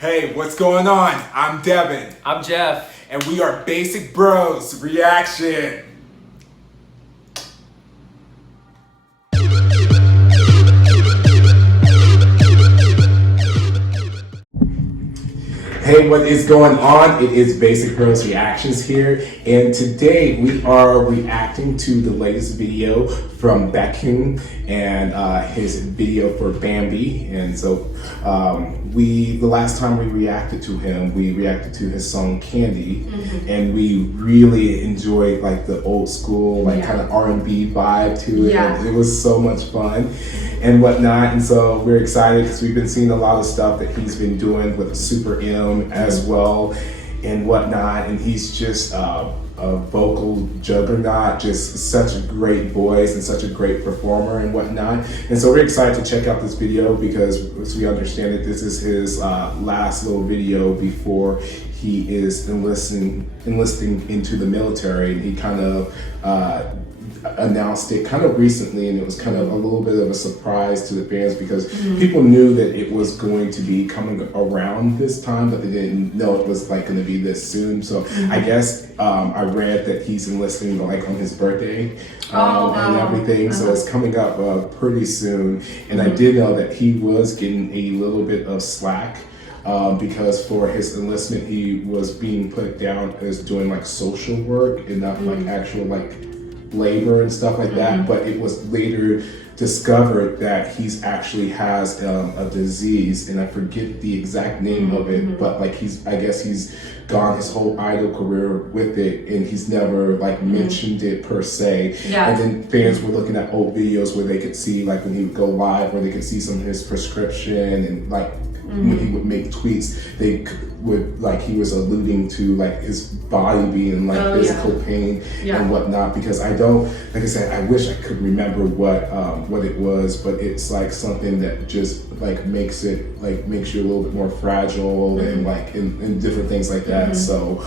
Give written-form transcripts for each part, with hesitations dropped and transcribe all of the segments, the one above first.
Hey, what's going on? I'm Devin. I'm Jeff. And we are Basic Bros Reaction. Hey, what is going on? It is Basic Bros Reactions here, and today we are reacting to the latest video from BAEKHYUN and his video for Bambi. And so the last time we reacted to him, we reacted to his song Candy, and we really enjoyed like the old school, like kind of R&B vibe to it. Yeah. It was so much fun and whatnot, and so we're excited because we've been seeing a lot of stuff that he's been doing with Super M as well and whatnot, and he's just a vocal juggernaut, just such a great voice and such a great performer and whatnot. And so we're excited to check out this video because, as we understand it, this is his last little video before he is enlisting into the military. And he kind of announced it kind of recently, and it was kind of a little bit of a surprise to the fans because people knew that it was going to be coming around this time, but they didn't know it was like going to be this soon. So I guess I read that he's enlisting like on his birthday and everything. So it's coming up pretty soon. And I did know that he was getting a little bit of slack because for his enlistment he was being put down as doing like social work and not like actual like labor and stuff like that. But it was later discovered that he's actually has a disease, and I forget the exact name of it, but like I guess he's gone his whole idol career with it, and he's never like mentioned it per se. And then fans were looking at old videos where they could see like when he would go live, where they could see some of his prescription, and like when he would make tweets, they would like he was alluding to like his body being like physical pain and whatnot. Because I don't, like I said, I wish I could remember what it was, but it's like something that just like makes you a little bit more fragile and like and different things like that. So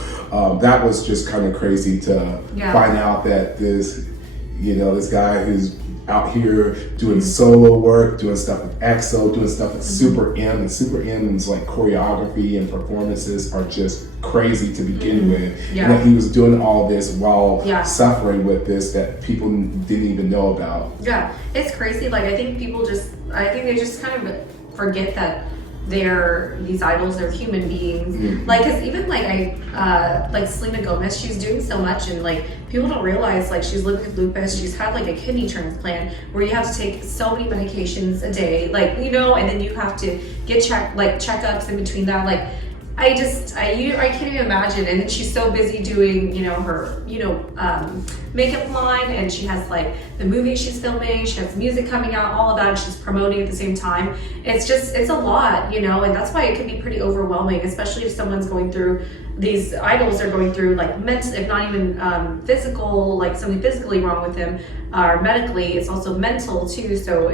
that was just kind of crazy to find out that this guy who's out here doing solo work, doing stuff with EXO, doing stuff with Super M, and Super M's like choreography and performances are just crazy to begin with. And that he was doing all this while suffering with this that people didn't even know about. Yeah, it's crazy. Like I think they just kind of forget that these idols, they're human beings. Like, cause even like Selena Gomez, she's doing so much, and like people don't realize like she's living with lupus. She's had like a kidney transplant where you have to take so many medications a day, like and then you have to get checkups in between that. Like I can't even imagine. And then she's so busy doing her makeup line, and she has like the movie she's filming, she has music coming out, all of that, and she's promoting at the same time. It's a lot, and that's why it can be pretty overwhelming, especially if someone's going through, these idols are going through like mental, if not even physical, like something physically wrong with them, or medically, it's also mental too. So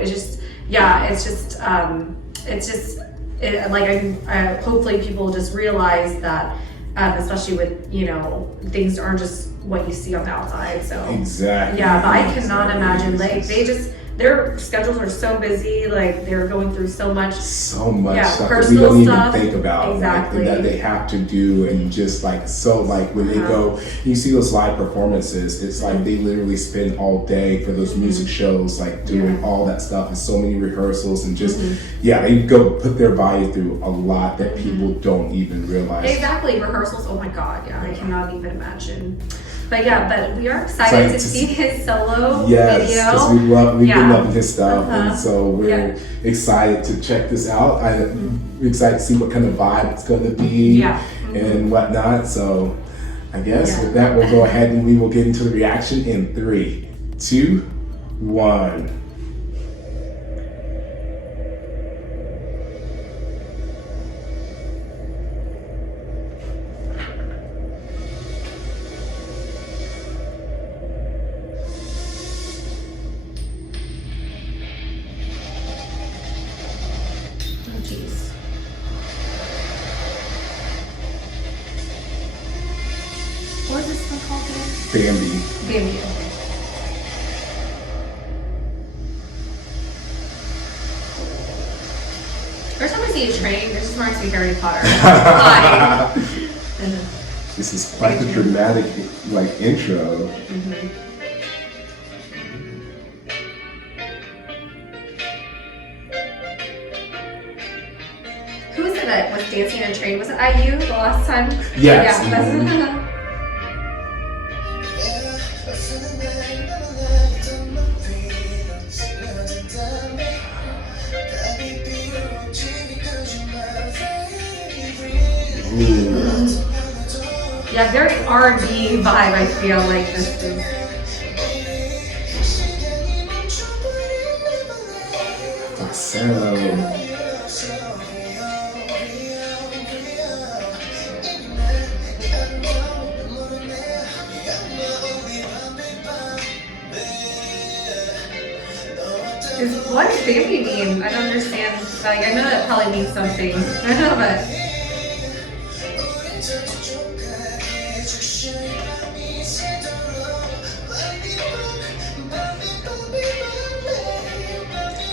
hopefully people just realize that, especially with things aren't just what you see on the outside. So exactly. Yeah, but I cannot imagine their schedules are so busy, like they're going through so much stuff that we personal don't stuff. even think about, like, that they have to do. And just like when they go, you see those live performances, it's like they literally spend all day for those music shows, like doing all that stuff and so many rehearsals, and just they go put their body through a lot that people don't even realize. Exactly, rehearsals, oh my god, I cannot even imagine. But we are excited to see his solo video. Yes, because we've been loving his stuff, and so we're excited to check this out. I'm excited to see what kind of vibe it's going to be and whatnot. So I guess with that, we'll go ahead and we will get into the reaction in 3, 2, 1. Jeez. What is this one called again? Bambi. Okay. Every time I see a train, there's smart to be Harry Potter. Fine. This is quite a dramatic, like, intro. Who was it that was dancing in a train? Was it IU the last time? Yes. Yeah, that's yeah, very R&B vibe. I feel like this is. Awesome. What does Bambi mean? I don't understand. Like, I know that probably means something. I know, but.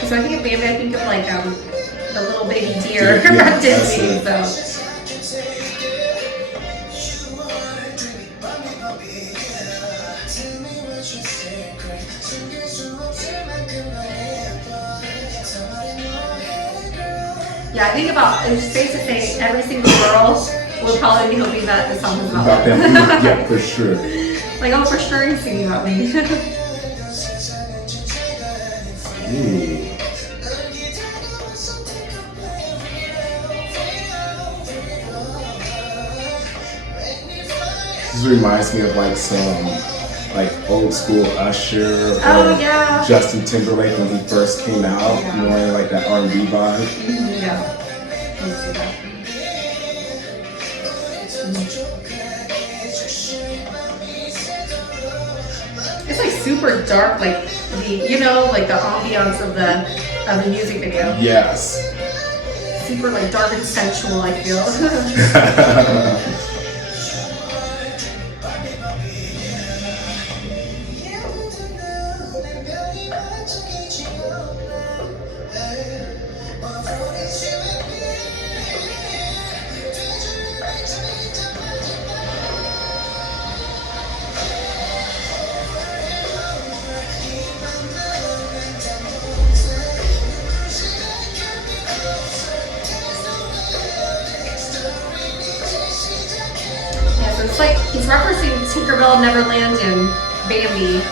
So I think of Bambi, I think of like the little baby deer from Disney. So. Yeah, I think about, it's safe to say every single girl will probably be hoping that the song is about them. Yeah, for sure. Like, oh, for sure he's singing about me. This reminds me of like some like old school Usher or Yeah. Justin Timberlake when he first came out, more like that R&B vibe. Yeah. It's like super dark, like like the ambiance of the music video. Yes. Super like dark and sensual, I feel. It's like he's referencing Tinkerbell, Neverland, and Bambi.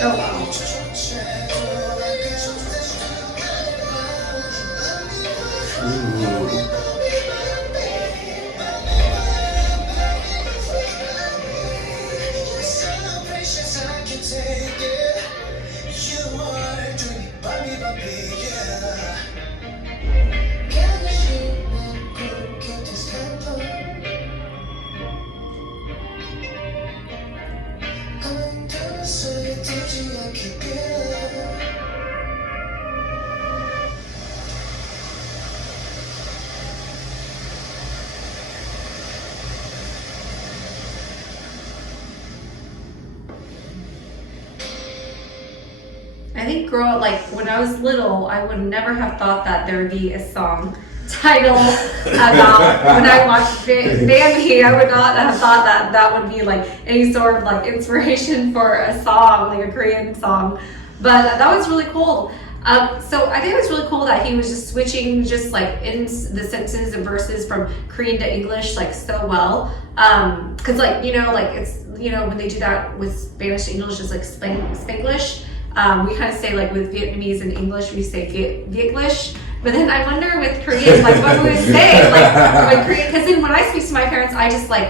Oh wow. I think like when I was little, I would never have thought that there would be a song title about when I watched Bambi. I would not have thought that that would be like any sort of like inspiration for a song, like a Korean song. But that was really cool. So I think it was really cool that he was just switching just like in the sentences and verses from Korean to English like so well. Cause like, like it's, when they do that with Spanish to English, it's like Spanglish. We kind of say like with Vietnamese and English, we say Vietglish. But then I wonder with Korean, like what we would say, like Korean, because then when I speak to my parents, I just like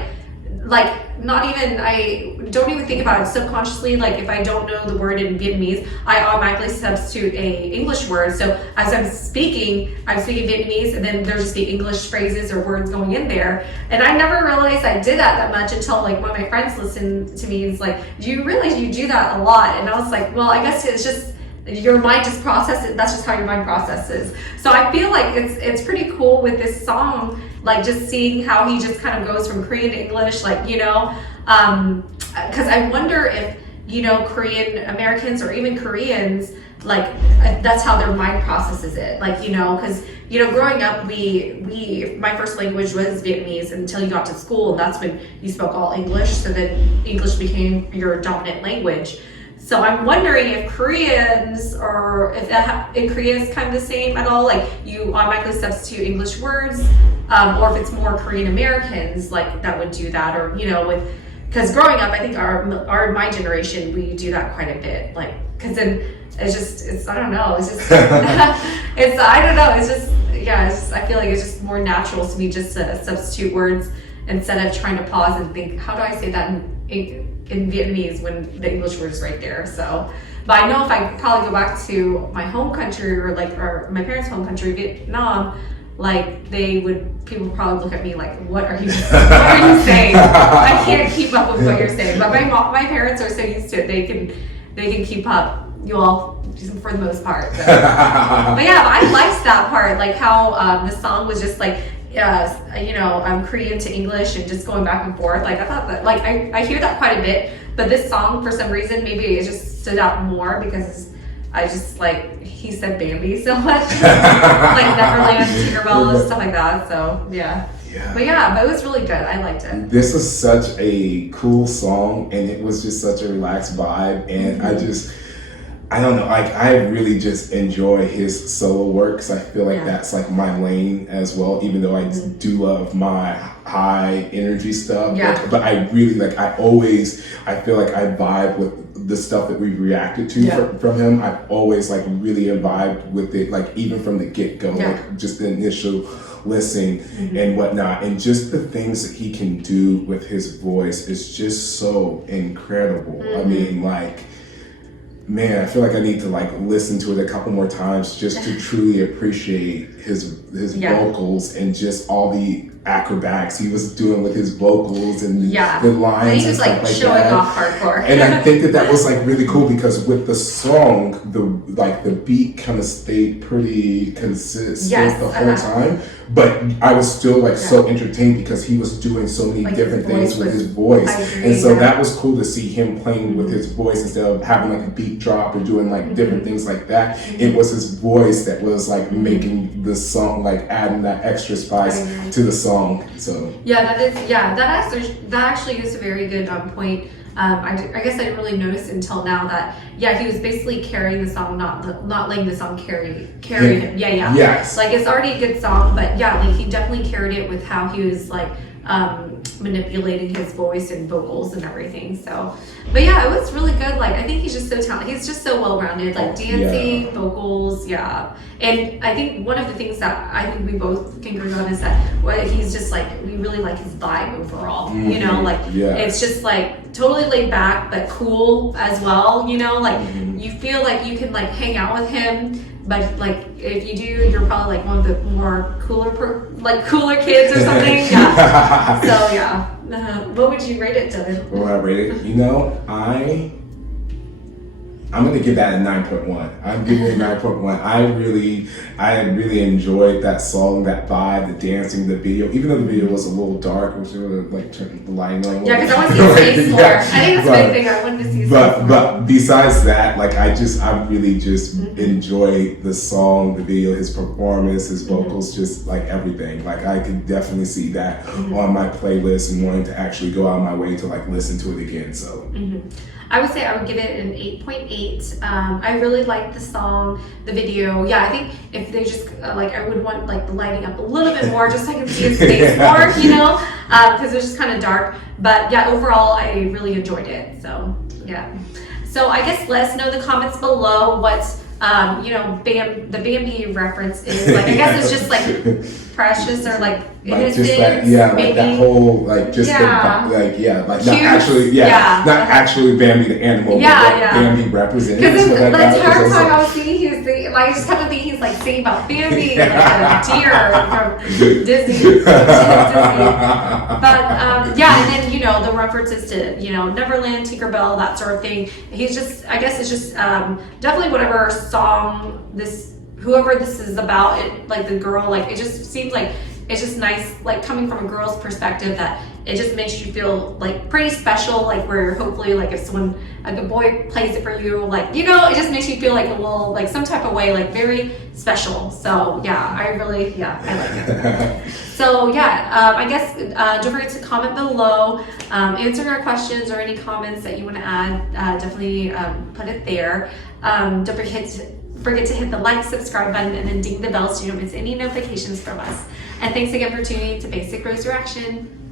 I don't even think about it subconsciously. Like if I don't know the word in Vietnamese, I automatically substitute a English word. So as I'm speaking Vietnamese, and then there's just the English phrases or words going in there. And I never realized I did that much until like one of my friends listened to me and was like, do you realize you do that a lot? And I was like, well, I guess it's just your mind just processes. That's just how your mind processes. So I feel like it's pretty cool with this song like just seeing how he just kind of goes from Korean to English, like, you know, because I wonder if, you know, Korean Americans or even Koreans, like that's how their mind processes it, like, you know, because, you know, growing up, my first language was Vietnamese until you got to school, and that's when you spoke all English, so then English became your dominant language. So I'm wondering if Koreans, or if in Korea is kind of the same at all, like you automatically substitute English words, or if it's more Korean Americans like that would do that, or, you know, with, because growing up, I think my generation, we do that quite a bit, like, because then it's I don't know, it's just I don't know, it's just, yeah, it's just, I feel like it's just more natural to me just to substitute words instead of trying to pause and think, how do I say that in Vietnamese when the English word is right there. So, but I know if I probably go back to my home country, or my parents' home country, Vietnam, like people would probably look at me like, what are you saying? I can't keep up with what you're saying. But my parents are so used to it, they can keep up. You all, for the most part. So. But yeah, I liked that part, like how the song was just like, you know, Korean to English and just going back and forth. Like I thought that, like I hear that quite a bit, but this song for some reason maybe it just stood out more because I just like he said Bambi so much, like Neverland, Tinkerbell, and stuff like that. So yeah. But it was really good. I liked it. This is such a cool song, and it was just such a relaxed vibe, and I don't know, like I really just enjoy his solo work, because I feel like that's like my lane as well, even though I do love my high energy stuff. But I really I feel like I vibe with the stuff that we reacted to from him. I've always like really vibed with it, like even from the get-go, like just the initial listen and whatnot, and just the things that he can do with his voice is just so incredible. I mean, like, man, I feel like I need to like listen to it a couple more times just to truly appreciate his vocals and just all the acrobatics he was doing with his vocals and the lines and he was stuff like showing that. off hardcore. And I think that was like really cool, because with the song, the beat kind of stayed pretty consistent the whole time. But I was still like so entertained because he was doing so many like different things with his voice. And so that was cool to see him playing with his voice instead of having like a beat drop or doing like different things like that. It was his voice that was like making the song, like adding that extra spice to the song. So that actually is a very good point. I guess I didn't really notice until now that he was basically carrying the song, not letting the song carry him. Yes. Like it's already a good song, but like he definitely carried it with how he was like manipulating his voice and vocals and everything. So, but it was really good. Like I think he's just so talented. He's just so well rounded. Like dancing, vocals, And I think one of the things that I think we both can agree on is that he's just like, we really like his vibe overall. You know, like it's just like totally laid back but cool as well. You know, like you feel like you can like hang out with him. But like, if you do, you're probably like one of the more cooler kids or something. So what would you rate it, Devin? What would I rate it? You know, I'm gonna give that a 9.1. I'm giving it a 9.1. I really enjoyed that song, that vibe, the dancing, the video. Even though the video was a little dark, which would like turn the lighting on. Yeah, because I want to see his face more. I think that's the big thing. I wanted to see his face more. But besides that, like I really just enjoyed the song, the video, his performance, his vocals, just like everything. Like I could definitely see that on my playlist and wanting to actually go out of my way to like listen to it again. So. I would say I would give it an 8.8. I really liked the song, the video. I think if they just I would want like the lighting up a little bit more, just so I can see his face more, you know, because it was just kind of dark. But overall, I really enjoyed it. So So I guess let us know in the comments below what the Bambi reference is. Like I guess it's just like precious or like innocent. Just that, like that whole like just not actually Bambi the animal, but what Bambi represents. Because the entire time I was thinking he was thinking, like I just kept on thinking he's like singing about Bambi, like a deer from Disney. But and then the references to Neverland, Tinkerbell, that sort of thing. He's just, I guess it's just definitely whatever song whoever this is about, it like the girl, like it just seems like it's just nice, like coming from a girl's perspective, that it just makes you feel like pretty special, like where hopefully like if someone, like a boy plays it for you, like, you know, it just makes you feel like a little, like some type of way, like very special. So yeah, I like it. So yeah, I guess don't forget to comment below, answer our questions or any comments that you want to add, definitely put it there. Don't forget to hit the like, subscribe button, and then ding the bell so you don't miss any notifications from us. And thanks again for tuning in to Basic Rose Reaction.